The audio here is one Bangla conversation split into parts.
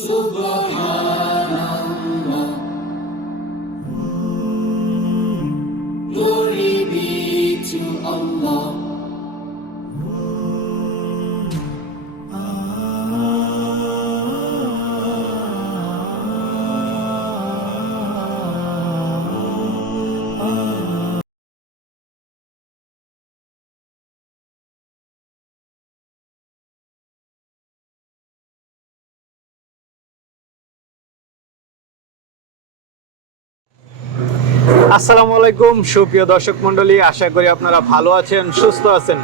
Subhan. আসসালামু আলাইকুম, সুপ্রিয় দর্শক মণ্ডলী, আশা করি আপনারা ভালো আছেন, সুস্থ আছেন।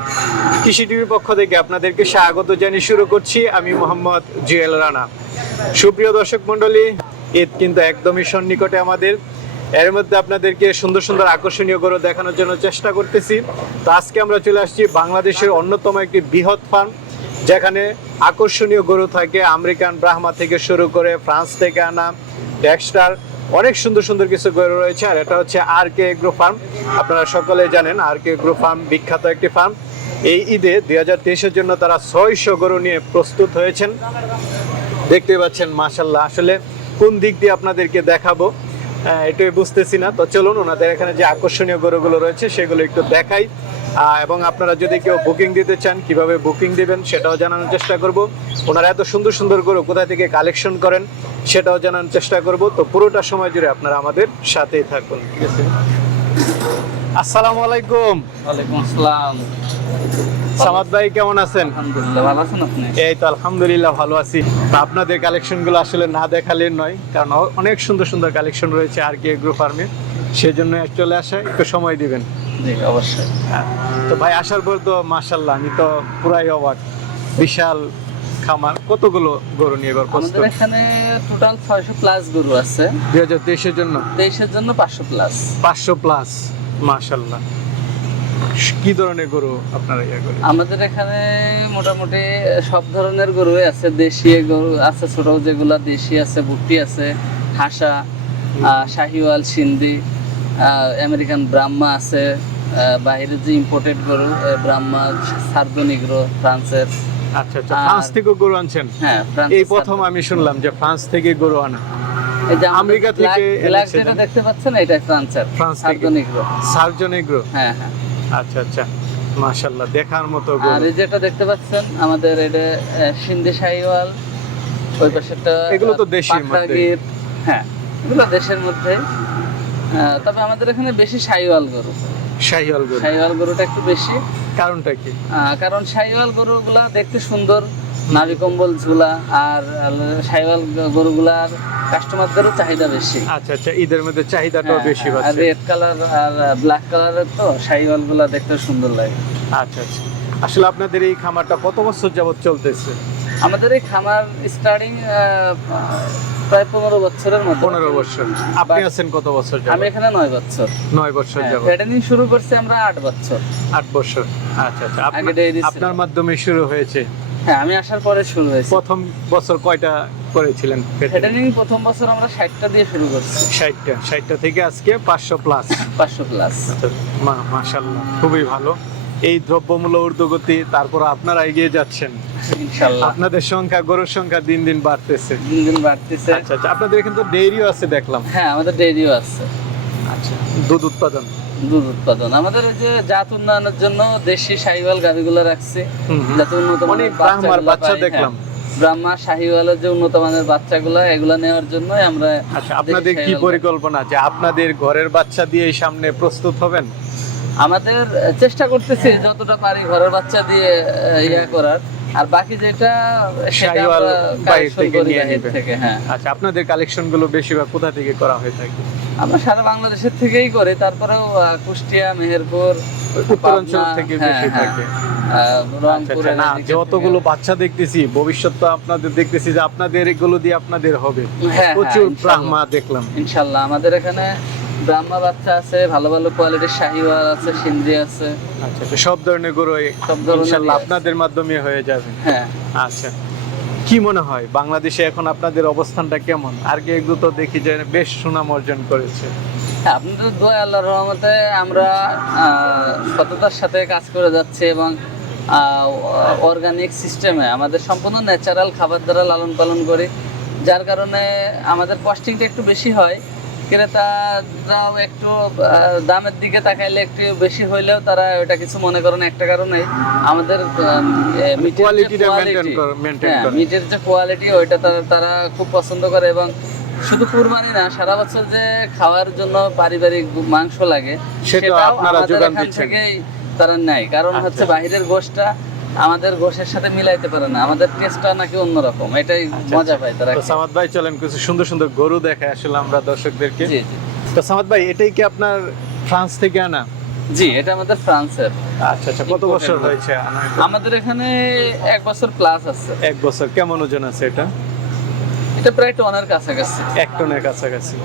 কৃষি টিভির পক্ষ থেকে আপনাদেরকে স্বাগত জানিয়ে শুরু করছি। আমি মোহাম্মদ জুয়েল রানা। সুপ্রিয় দর্শক মণ্ডলী, ঈদ কিন্তু একদমই সন্নিকটে আমাদের। এর মধ্যে আপনাদেরকে সুন্দর সুন্দর আকর্ষণীয় গরু দেখানোর জন্য চেষ্টা করতেছি। তো আজকে আমরা চলে আসছি বাংলাদেশের অন্যতম একটি বৃহৎ ফার্ম যেখানে আকর্ষণীয় গরু থাকে, আমেরিকান ব্রাহ্মা থেকে শুরু করে ফ্রান্স থেকে আনা, ডেক্সটার অনেক সুন্দর সুন্দর কিছু গরু রয়েছে, আর এটা হচ্ছে আর কে এগ্রো ফার্ম। আপনারা সকলে জানেন, আর কে এগ্রো ফার্ম বিখ্যাত একটি ফার্ম। এই ঈদে দুই হাজার তেইশের জন্য তারা ছয়শো গরু নিয়ে প্রস্তুত হয়েছেন। দেখতে পাচ্ছেন মাশাল্লাহ আসলে কোন দিক দিয়ে আপনাদেরকে দেখাবো এটাই বুঝতেছি না। তো চলুন, ওনাদের এখানে যে আকর্ষণীয় গরুগুলো রয়েছে, সেগুলো একটু দেখাই। এবং আপনারা যদি কেউ বুকিং দিতে চান, কীভাবে বুকিং দিবেন, সেটাও জানানোর চেষ্টা করব। ওনারা এত সুন্দর সুন্দর গরু কোথা থেকে কালেকশন করেন সেটাও জানানোর চেষ্টা করব। তো পুরোটা সময় জুড়ে আপনারা আমাদের সাথেই থাকুন। ঠিক আছে আসসালামু আলাইকুম। ওয়ালাইকুম আসসালাম। সামাদ ভাই কেমন আছেন? আলহামদুলিল্লাহ ভালো আছেন আপনি? এই তো আলহামদুলিল্লাহ ভালো আছি। তো আপনাদের কালেকশনগুলো আসলে না দেখালে নয় কারণ অনেক সুন্দর সুন্দর কালেকশন রয়েছে আর কি এগ্রো ফার্মে। সেজন্য চলে আসা একটু সময় দিবেন। জি অবশ্যই। হ্যাঁ। তো ভাই আসার পর তো মাশাল্লাহ আমি তো পুরাই অবাক। বিশাল খামার কতগুলো গরু নিয়ে এবার প্রস্তুত? আমাদের এখানে টোটাল ছয়শো প্লাস গরু আছে। দুই হাজার তেইশের জন্য? তেইশের জন্য পাঁচশো প্লাস পাঁচশো প্লাস মাশাল্লাহ কি ধরনের গরু আপনারা ইয়ে করেন? আমাদের এখানে মোটামুটি সব ধরনের গরুই আছে। দেশি গরু আছে ছোট যেগুলা দেশি আছে ভুট্টি আছে হাসা শাহিওয়াল সিন্ধি আমেরিকান ব্রাহ্মা আছে। বাইরের যে ইম্পোর্টেড গরু ব্রাহ্মা সার্দনিগ্রো ফ্রান্সের। আচ্ছা আচ্ছা ফ্রান্স থেকে গরু আনছেন। হ্যাঁ এই প্রথম আমি শুনলাম যে ফ্রান্স থেকে গরু আনা। আমেরিকা থেকে যেটা দেখতে পাচ্ছেন এটা ফ্রান্সের ফ্রান্স হ্যাঁ হ্যাঁ। আচ্ছা আচ্ছা। দেখার মতো আর এই যেটা দেখতে পাচ্ছেন আমাদের এটা সিন্ধি শাহিওয়াল। ওই এগুলো তো দেশির পাকড়া মধ্যে। হ্যাঁ এগুলো দেশের মধ্যে তবে আমাদের এখানে বেশি শাহিওয়াল গরু। শাহিওয়াল গরু। শাহিওয়াল গরুটা একটু বেশি। কারণটা কি? কারণ শাহিওয়াল গরুগুলা দেখতে সুন্দর নাভি কম্বল ঝুলা আর শাহিওয়াল গরুগুলার কাস্টমারদেরও চাহিদা বেশি। আচ্ছা আচ্ছা ঈদের মধ্যে চাহিদাটাও হ্যাঁ, বেশি আর রেড কালার আর ব্ল্যাক কালারের তো শাহিওয়ালগুলা দেখতে সুন্দর লাগে। আচ্ছা আচ্ছা। আসলে আপনাদের এই খামারটা কত বছর যাবত চলতেছে? আমাদের এই খামার স্টার্টিং প্রায় পনেরো বছরের মতো। পনেরো বছর। আপনি আছেন কত বছর আমি এখানে নয় বছর। নয় বছর যাবত ট্রেনিং শুরু করছি আমরা আট বছর। আট বছর। আচ্ছা আচ্ছা। আপনার- মাধ্যমে শুরু হয়েছে। হ্যাঁ আমি আসার পরে শুরু হয়েছে। প্রথম বছর কয়টা করেছিলেন ট্রেনিং প্রথম বছর আমরা ষাটটা দিয়ে শুরু করছি। ষাটটা। ষাটটা থেকে আজকে পাঁচশো প্লাস পাঁচশো প্লাস মাশাল্লাহ খুবই ভালো। এই দ্রব্যমূল্য ঊর্ধ্বগতি তারপর আপনারা এগিয়ে যাচ্ছেন। আপনাদের সংখ্যা গরুর সংখ্যা দিন দিন বাড়তেছে। দিন দিন বাড়তেছে। আচ্ছা আচ্ছা আপনাদের এখানে তো ডেইরিও আছে দেখলাম। হ্যাঁ আমাদের ডেইরিও আছে। আচ্ছা দুধ উৎপাদন। দুধ উৎপাদন। আমাদের যে জাত উন্নয়নের জন্য দেশি শাহিওয়াল গাভিগুলো রাখছি। যাতে উন্নত মানের বাচ্চা দেখলাম হ্যাঁ। ব্রাহ্মা শাহিওয়ালের যে উন্নত মানের বাচ্চাগুলো এগুলো নেওয়ার জন্যই আমরা আচ্ছা আপনাদের কি পরিকল্পনা যে আপনাদের ঘরের বাচ্চা দিয়ে সামনে প্রস্তুত হবেন? আমাদের চেষ্টা করতেছি যতটা পারি ঘরের বাচ্চা দিয়ে ইয়া করার আর বাকি যেটা শাহিওয়াল বাইরে থেকে নিয়ে নেবে। হ্যাঁ আচ্ছা আপনাদের কালেকশনগুলো বেশিরভাগ কোথা থেকে করা হয়ে থাকে আমরা সারা বাংলাদেশের থেকেই করি তারপরেও কুষ্টিয়া মেহেরপুর উত্তরাঞ্চল থেকে হ্যাঁ, বেশি হ্যাঁ। থাকে আচ্ছা, আচ্ছা, না যতগুলো বাচ্চা দেখতেছি ভবিষ্যৎ তো আপনাদের দেখতেছি যে আপনাদের এগুলো দিয়ে আপনাদের হবে হ্যাঁ, প্রচুর। ব্রাহ্মা দেখলাম ইনশাল্লাহ আমাদের এখানে ব্রাহ্মা বাচ্চা আছে ভালো ভালো কোয়ালিটির শাহিওয়াল আছে সিন্ধি আছে। আচ্ছা আচ্ছা, সব ধরনের গরু সব ইনশাল্লাহ আপনাদের মাধ্যমে হয়ে যাবে। হ্যাঁ। আচ্ছা কি মনে হয় বাংলাদেশে এখন আপনাদের অবস্থানটা কেমন? আর কি এগুলো তো দেখি যে বেশ সুনাম অর্জন করেছে। আপনাদের দোয়া আল্লাহর রহমতে আমরা সততার সাথে কাজ করে যাচ্ছি এবং অর্গানিক সিস্টেমে আমাদের সম্পূর্ণ ন্যাচারাল খাবার দ্বারা লালন পালন করি। যার কারণে আমাদের কস্টিংটা একটু বেশি হয়। ক্রেতারাও একটু দামের দিকে তাকাইলে একটু বেশি হইলেও তারা ওটা কিছু মনে করেন একটা কারণে আমাদের। মিটের যে কোয়ালিটি ওইটা তারা খুব পছন্দ করে এবং শুধু কুরবানি না সারা বছর যে খাওয়ার জন্য পারিবারিক মাংস লাগে সেটাও আপনারা আমাদের এখান। থেকেই তারা নেয় কারণ আচ্ছা। হচ্ছে বাহিরের গোশটা আমাদের গোশের সাথে মিলাইতে পারে না। আমাদের টেস্টটা নাকি অন্যরকম। এটাই মজা পায় তারা সামাদ ভাই চলেন কিছু সুন্দর সুন্দর গরু দেখায় আসলে আমরা দর্শকদেরকে। জি জি। তো সামাদ ভাই এটাই কি আপনার ফ্রান্স থেকে আনা? জি এটা আমাদের ফ্রান্সের। আচ্ছা আচ্ছা কত বছর হয়েছে আমাদের এখানে এক বছর প্লাস আছে। এক বছর কেমন ওজন আছে এটা? এটা প্রায় টনের কাছাকাছি। এক টনের কাছাকাছি।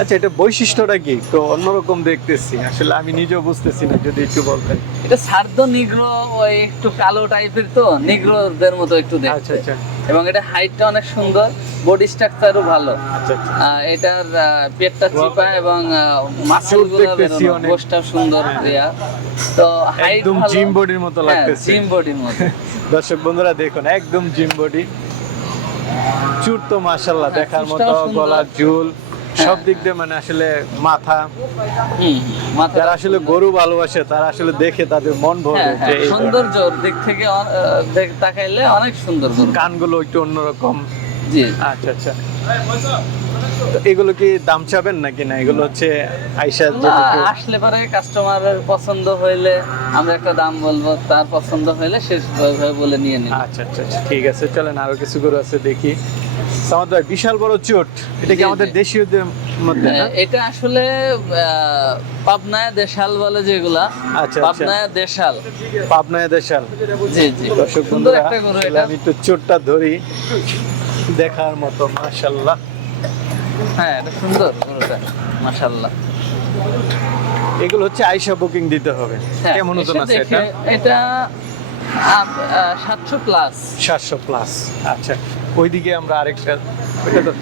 আচ্ছা এটা বৈশিষ্ট্যটা কি? তো অন্যরকম দেখতেছি। আসলে আমি নিজেও বুঝতেছি না যদি একটু বলতেন। এটা সার্দ নিগ্রো ওই একটু কালো টাইপের তো নিগ্রোদের মতো একটু আচ্ছা দেখতে। আচ্ছা এবং এটা হাইটটা অনেক সুন্দর বডি স্ট্রাকচারও ভালো। আচ্ছা আচ্ছা। এটার পেটটা চিপা এবং। গোশটাও সুন্দর হ্যাঁ। ইয়া তো হাইট একদম জিম বডির মতো লাগতেছে। জিম বডির মতো। দর্শক বন্ধুরা দেখুন একদম জিম বডি চুট তো মাশাল্লাহ হ্যাঁ, দেখার মতো। গলার ঝুল। সব দিক দিয়ে মানে আসলে মাথা যারা আসলে গরু ভালোবাসে তারা আসলে দেখে তাদের মন ভরে হ্যাঁ, হ্যাঁ, এই সৌন্দর্যর দিক থেকে তাকাইলে অনেক সুন্দর কানগুলো একটু অন্যরকম। জি। আচ্ছা আচ্ছা। তো এগুলো কি দাম চাবেন নাকি না? এগুলো হচ্ছে আইসা আসলে পরে কাস্টমারের পছন্দ হইলে আমরা একটা দাম বলব তার পছন্দ হইলে সে বলে নিয়ে নিন আচ্ছা আচ্ছা আচ্ছা, ঠিক আছে চলেন আরও কিছু গরু আছে দেখি। সামাদ ভাই বিশাল বড় চোট। এটা কি আমাদের দেশীয়দের মধ্যে? এটা আসলে পাবনায় দেশাল বলে যেগুলা আচ্ছা, আচ্ছা। পাবনায় দেশাল। পাবনায় দেশাল। জি জি। দর্শক বন্ধুরা আমি একটু চোটটা ধরি। দেখার মতো মাশাল্লাহ হ্যাঁ এটা সুন্দর গরুটা মাশাআল্লাহ। এগুলো হচ্ছে আইসা বুকিং দিতে হবে। হ্যাঁ, কেমন ওজন আছে এটা? এটা সাতশো প্লাস। সাতশো প্লাস আচ্ছা। ওইদিকে আমরা আরেকটা ওইটা তো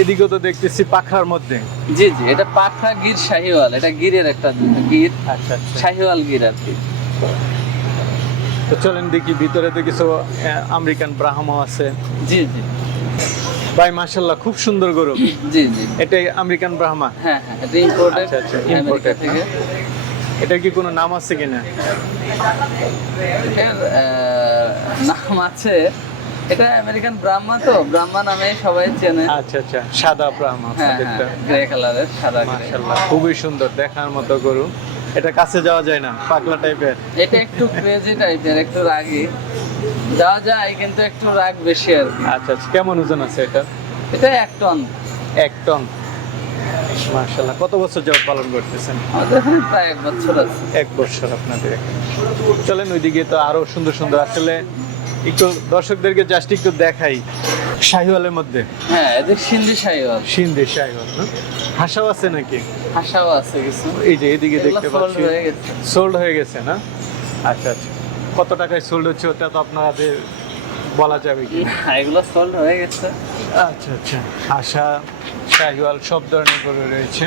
এদিকেও তো দেখতেছি পাখার মধ্যে। জি জি এটা পাখা গির শাহিওয়াল এটা গিরের একটা গির আচ্ছা আচ্ছা। শাহিওয়াল গির আর কি। তো চলেন দেখি ভিতরে তো কিছু আমেরিকান ব্রাহ্মা আছে। জি জি। ভাই মাশাল্লাহ খুব সুন্দর গরু। জি জি। এটাই আমেরিকান ব্রাহ্মা? হ্যাঁ হ্যাঁ এটা ইম্পোর্টেড আচ্ছা, আচ্ছা, imported, থেকে। এটার কি কোনো নাম আছে কিনা? নাম আছে এটা আমেরিকান ব্রাহ্মা তো ব্রাহ্মা নামে সবাই চেনে। আচ্ছা আচ্ছা সাদা ব্রাহ্মা হ্যাঁ হ্যাঁ গ্রে কালারের সাদা gray। মাশাল্লাহ খুবই সুন্দর দেখার মতো গরু। এটা কাছে যাওয়া যায় না পাগলা টাইপের। এটা একটু ক্রেজি টাইপের একটু রাগী। যাওয়া যায় কিন্তু একটু রাগ বেশি আর আচ্ছা আচ্ছা কেমন ওজন আছে এটা? এটা এক টন। এক টন। মাশাল্লাহ কত বছর যাবত পালন করতেছেন? আমাদের প্রায় এক বছর আছে। এক বছর আপনাদের। এখানে চলেন ওইদিকে তো আরও সুন্দর সুন্দর আসলে একটু দর্শকদেরকে জাস্ট একটু দেখাই শাহিওয়ালের মধ্যে। হ্যাঁ এদের সিন্ধি শাহিওয়াল। সিন্ধে শাহিওয়াল না? হাসাও আছে নাকি? হাসাও আছে কিছু। এই যে এদিকে দেখতে পাচ্ছি। সোল্ড হয়ে গেছে না? আচ্ছা আচ্ছা। কত টাকায় সোল্ড হচ্ছে ওটা তো আপনাদের বলা যাবে কি? এগুলো সোল্ড হয়ে গেছে। আচ্ছা আচ্ছা। আশা শাহিওয়াল সব ধরনের গরু রয়েছে।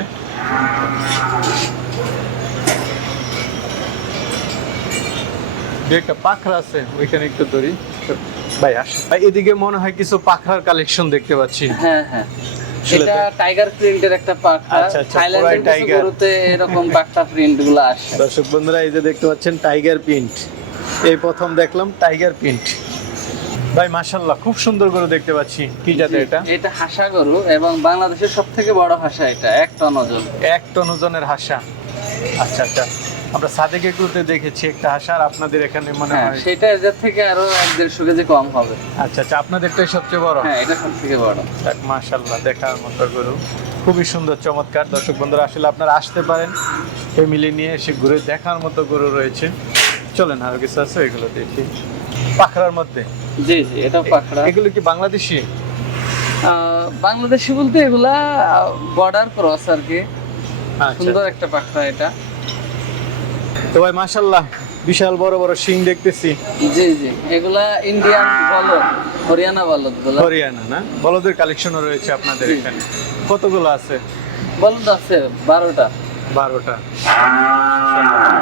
দু একটা পাখরা আছে ওইখানে একটু ধরি। ভাই আস ভাই এদিকে মনে হয় কিছু পাখরার কালেকশন দেখতে পাচ্ছি। হ্যাঁ হ্যাঁ। এটা টাইগার প্রিন্টের একটা আচ্ছা, আচ্ছা, থাইল্যান্ডের। গরুতে এরকম প্রিন্টগুলো আসে। দর্শক বন্ধুরা এই যে দেখতে পাচ্ছেন টাইগার প্রিন্ট এই প্রথম দেখলাম টাইগার প্রিন্ট ভাই মাশাল্লাহ খুব সুন্দর করে দেখতে পাচ্ছি। কি জাতে এটা? এটা হাসা গরু এবং বাংলাদেশের সব থেকে বড় হাসা এটা এক টন ওজন। এক টন ওজনের হাসা। আচ্ছা আচ্ছা। আমরা সাদেক এগুলোতে দেখেছি একটা আর আপনাদের এখানে মনে হ্যাঁ হয় সেটা এদের থেকে আরও এক দেড়শো কেজি কম হবে। আচ্ছা আচ্ছা আপনাদেরটাই সবচেয়ে বড়? হ্যাঁ এটা সব থেকে বড়। যাক মাশাল্লাহ দেখার মতো গরু। খুবই সুন্দর চমৎকার। দর্শক বন্ধুরা আসলে আপনারা আসতে পারেন ফ্যামিলি নিয়ে এসে ঘুরে দেখার মতো গরু রয়েছে। চলেন আর কিছু আছে এগুলো দেখি। পাখরার মধ্যে? জি জি এটা পাখড়া। এগুলো কি বাংলাদেশি? বাংলাদেশি বলতে এগুলা বর্ডার ক্রস আর কি। আচ্ছা। সুন্দর একটা পাখড়া এটা। তো ভাই মাশাল্লাহ বিশাল বড় বড় শিং দেখতেছি। জি জি। এগুলা ইন্ডিয়ান বলদ হরিয়ানা বলদ হরিয়ানা না? বলদের কালেকশনও রয়েছে আপনাদের এখানে। কতগুলো আছে? বলদ আছে বারোটা। বারোটা।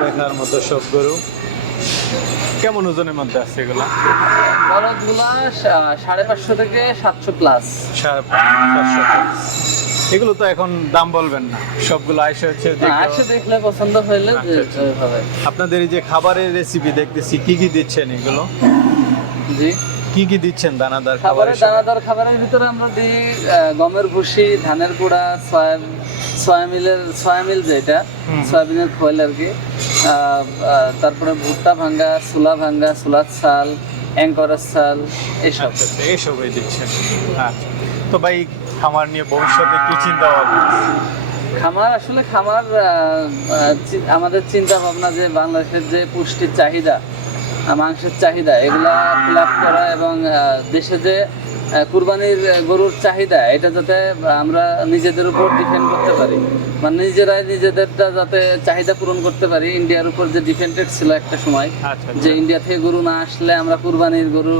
দেখার মতো সব গরু। কেমন ওজনের মধ্যে আছে এগুলো? বলদগুলা সাড়ে পাঁচশো থেকে সাতশো প্লাস সাড়ে চারশো এগুলো তো এখন দাম বলবেন না। সবগুলো আইসে হচ্ছে আসে দেখলে পছন্দ হইলে আচ্ছা, আচ্ছা। আপনাদের এই যে খাবারের রেসিপি দেখতেছি কি কি দিচ্ছেন এগুলো? জি। কি কি দিচ্ছেন দানাদার খাবারের দানাদার খাবারের ভিতরে আমরা দিই গমের ভুসি ধানের গুঁড়া সয়া সয়ামিলের সয়ামিল যেটা সয়াবিনের খোল আর কি। তারপরে ভুট্টা ভাঙ্গা সুলা ভাঙ্গা সুলার চাল অ্যাঙ্করের চাল এসব আচ্ছা আচ্ছা এইসবই দিচ্ছেন। আচ্ছা। তো ভাই খামার নিয়ে ভবিষ্যতে কি চিন্তা ভাবনা খামার আসলে খামার আমাদের চিন্তা ভাবনা যে বাংলাদেশের যে পুষ্টির চাহিদা মাংসের চাহিদা এগুলা ফিল করা এবং দেশে যে কুরবানির গরুর চাহিদা এটা যাতে আমরা নিজেদের উপর ডিপেন্ড করতে পারি। মানে নিজেরাই নিজেদেরটা যাতে চাহিদা পূরণ করতে পারি ইন্ডিয়ার উপর যে ডিপেন্ডেড ছিল একটা সময় আচ্ছা যে আচ্ছা। ইন্ডিয়া থেকে গরু না আসলে আমরা কুরবানির গরু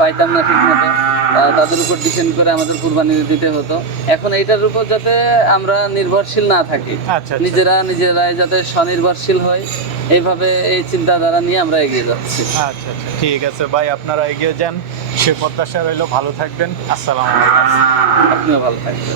পাইতাম না ঠিক মতো তাদের উপর ডিপেন্ড করে আমাদের কুরবানি দিতে হতো। এখন এইটার উপর যাতে আমরা নির্ভরশীল না থাকি। আচ্ছা আচ্ছা। নিজেরা নিজেরাই যাতে স্বনির্ভরশীল হয় এইভাবে এই চিন্তাধারা নিয়ে আমরা এগিয়ে যাচ্ছি। আচ্ছা আচ্ছা। ঠিক আছে ভাই আপনারা এগিয়ে যান। সে প্রত্যাশা রইল। ভালো থাকবেন। আসসালাম আলাইকুম। আপনিও ভালো থাকবেন।